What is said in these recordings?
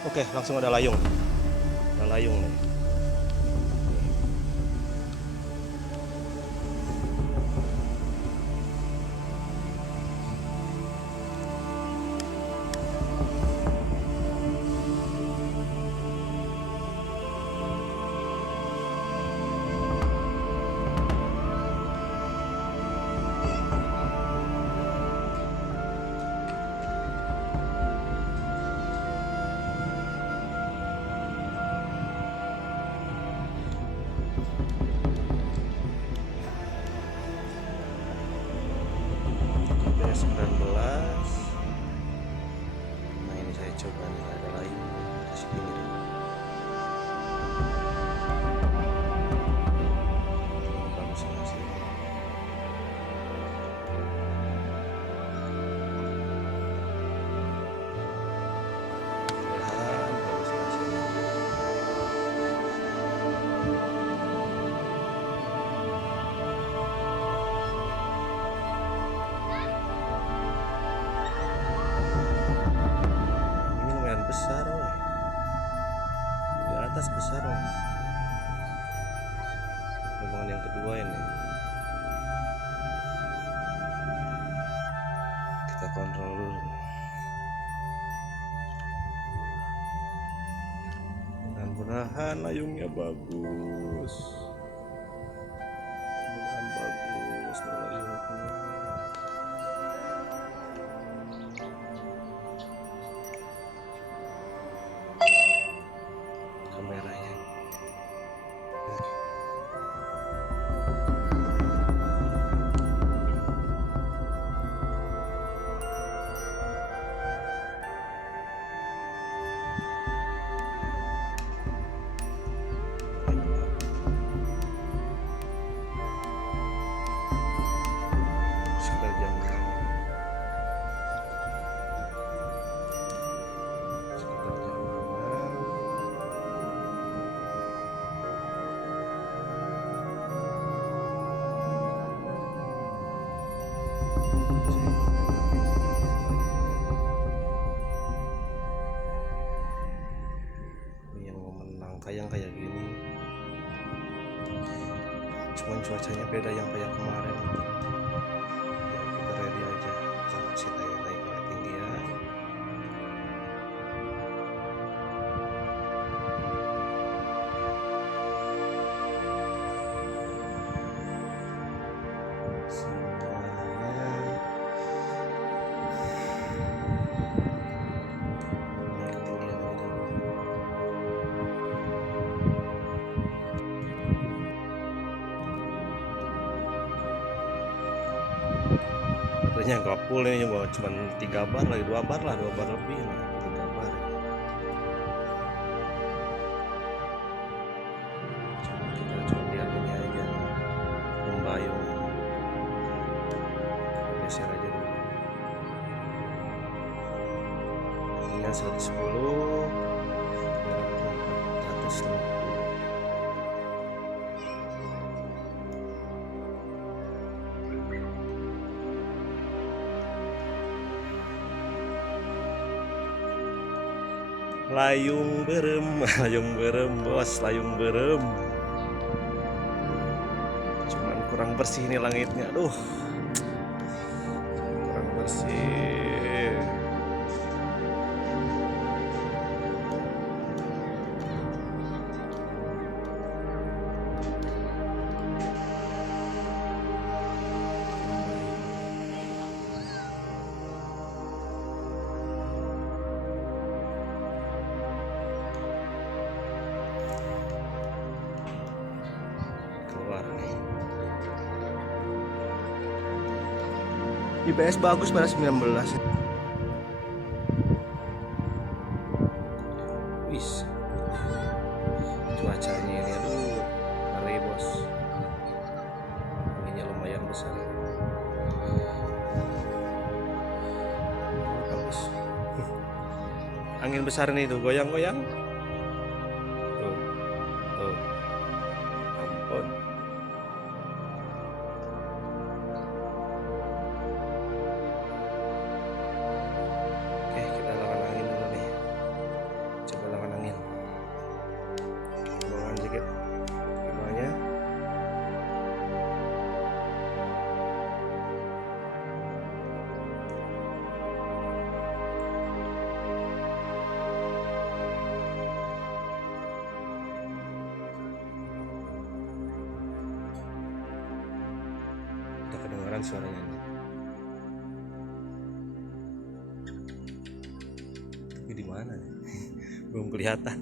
Oke, langsung ada layung. Ada layung nih. B19. Nah ini saya coba nih, ada layung kasih gini dulu. Ini bagus nggak sih? Mudah-mudahan bagus hasilnya. Ini lumayan besar, weh. Di atas besar, weh. Lubungan yang kedua ini. Kita kontrol dulu. Mudah-mudahan layungnya bagus. Mudah-mudahan bagus layungnya. Kameranya. Sekitar jam 6. Sekitar jam 6. Ini yang mau menang tayang kayak gini. Cuman cuacanya beda yang kayak kemarin. Ya, kita ready aja. Sama si tayang naik ketinggian. Baterainya nggak full ini, cuma 3 bar lagi, 2 bar lah, 2 bar lebih lah, 3 bar. Coba lihat ini aja nih, pembayung. Geser aja dulu. Ketinggian 110, jaraknya 450. Layung berem, layung berem bos, layung berem. Cuman kurang bersih nih langitnya, aduh, kurang bersih. Keluar nih. IPS bagus pada 19. Wis. Cuacanya ini aduh, ngeri bos. Anginnya lumayan besar. Bagus. Angin besar nih tuh, goyang-goyang. Tuh. Tuh. Ampun. Oke, kita lawan angin dulu nih. Coba kedengeran suaranya nih. Tapi di mana nih? Belum kelihatan.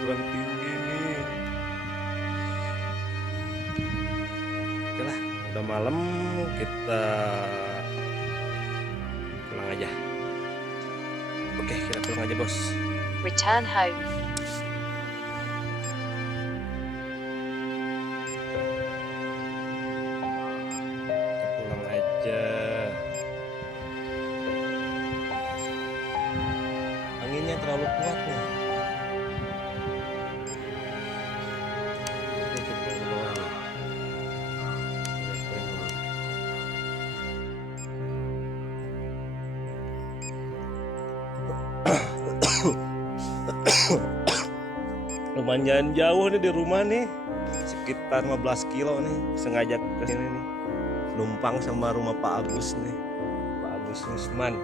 Kurang tinggi nih. Oke lah, udah malam, kita pulang aja. Oke, kita pulang aja bos. Return home. Kita pulang aja. Anginnya terlalu kuat nih. Oke, kita ke bawah nih. Lumayan jauh nih di rumah nih, sekitar 15 kilo nih. Sengaja ke sini nih, numpang sama rumah Pak Agus nih, Pak Agus Nusman.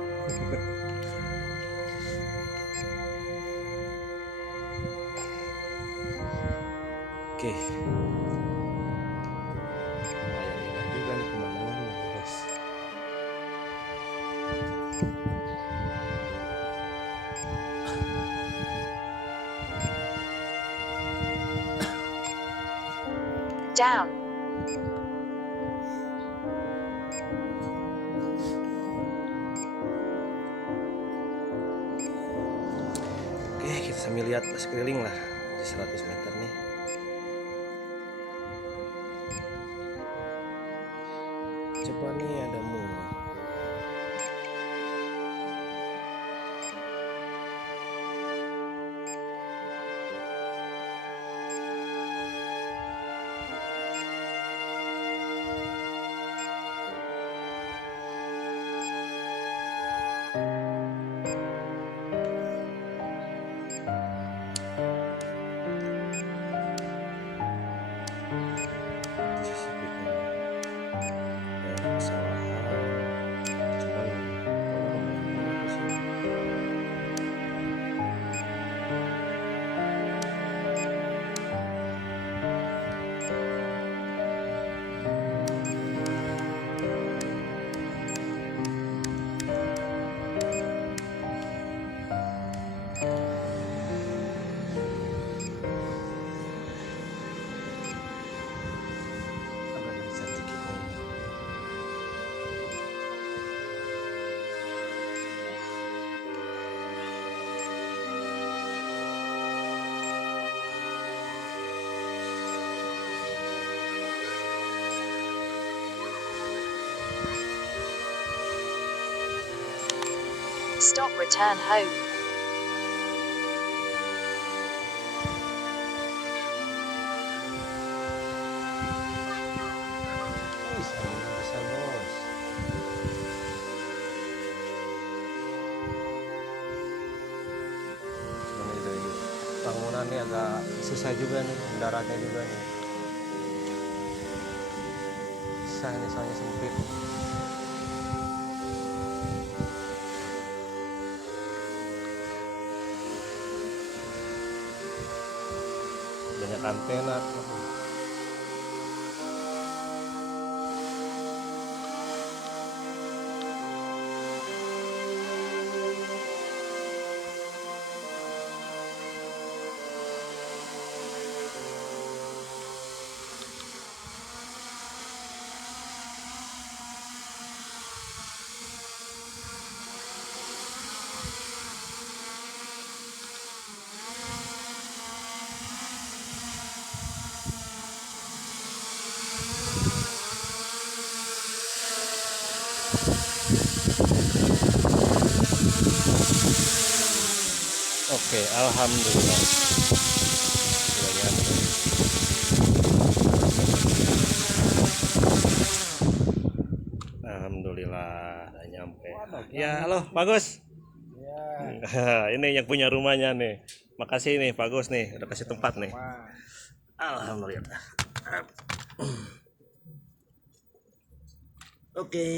Oke, lumayan indah juga nih pemandangannya guys. Down. Oke, kita sambil lihat sekeliling lah di 100 meter nih. Coba nih ada mul. Stop. Return home. Besar bos. Cuman ini dari bangunannya agak susah juga nih, daratnya juga nih. Susah nih soalnya sempit. Banyak antena. Oke, alhamdulillah. Alhamdulillah. Udah nyampe. Ya, halo, Bagus. Ini yang punya rumahnya nih. Makasih nih, Bagus nih, udah kasih tempat nih. Alhamdulillah. Oke.